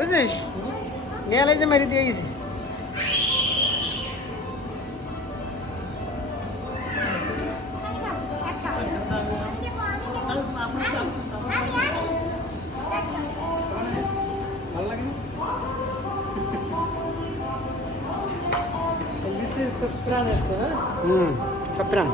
বুঝছিস নিয়ে যে মেরে দিয়ে গেছি। সব প্রাণ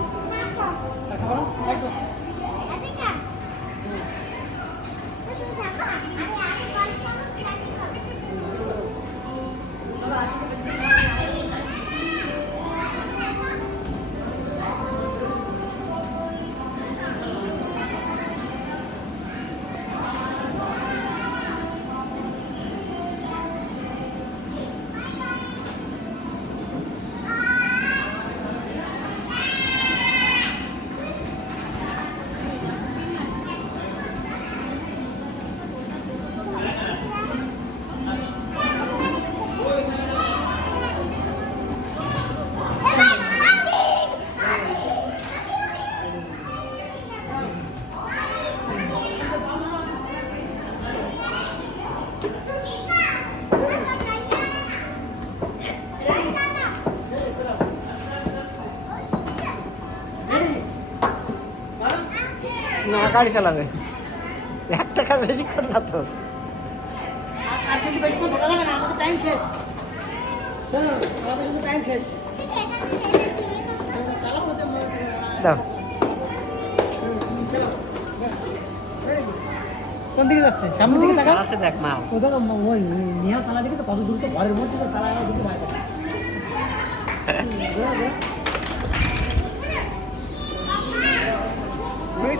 না গাড়ি চালাবে 1 টাকা বেশিক্ষণ না তো দাও। কোন দিকে যাচ্ছে? সামনের দিকে চালাচ্ছে দেখ মা। ওই নিহা চালা দিকে তো কত দূর তো ঘরের মধ্যে তো চালা দিকে ভয় পায়।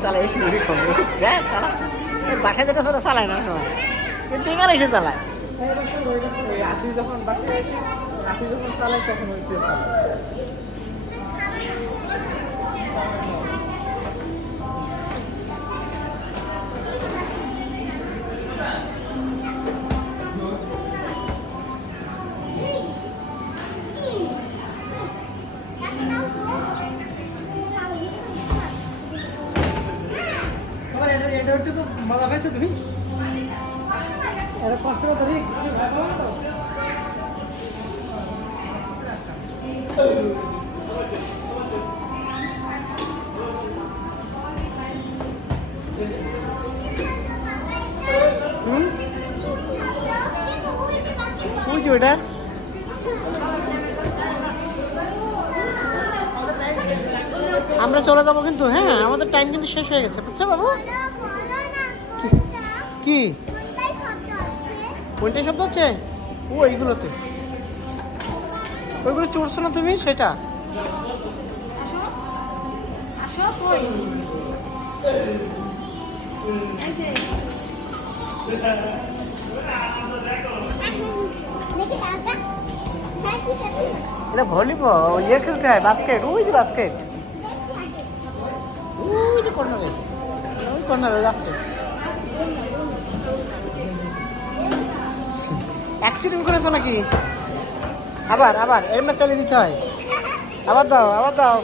চালাই এসে ঘুরে খবর চালাচ্ছে বাসায় যেটা সেটা চালায় না কিন্তু এখানে এসে চালায়। আঠি যখন বাসায় আসি আঠি যখন চালাই তখন ওই চালায়। মজা পাইছো তুমি? এটা কষ্ট করে রিক্স ওটা আমরা চলে যাবো কিন্তু হ্যাঁ আমাদের টাইম কিন্তু শেষ হয়ে গেছে বুঝছো বাবু। কি কোনটাই শব্দ হচ্ছে? ও এইগুলোতে ওইগুলো চড়ছো না তুমি সেটা এটা ভলিবল ইয়ে খেলতে হয় বাস্কেট ওই যে বাস্কেট ওই যে কর্নারে ওই কর্নারে যাচ্ছে। অ্যাক্সিডেন্ট করেছো নাকি? আবার আবার এর মাঝে চালিয়ে দিতে হয়। আবার দাও আবার দাও।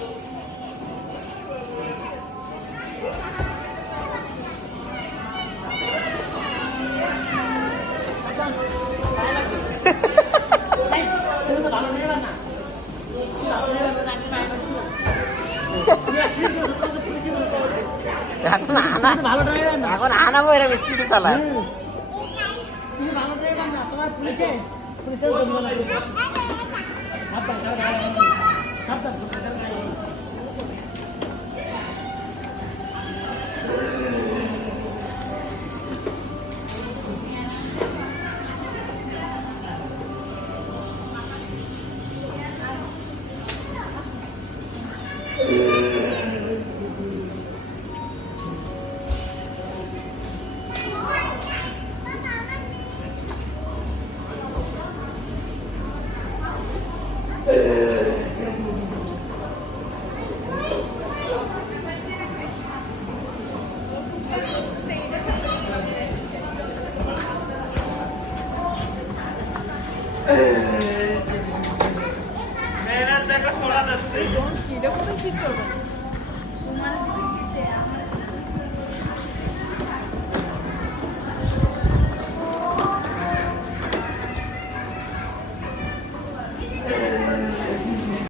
এখন আনাবো এরা স্পিডে চালায়।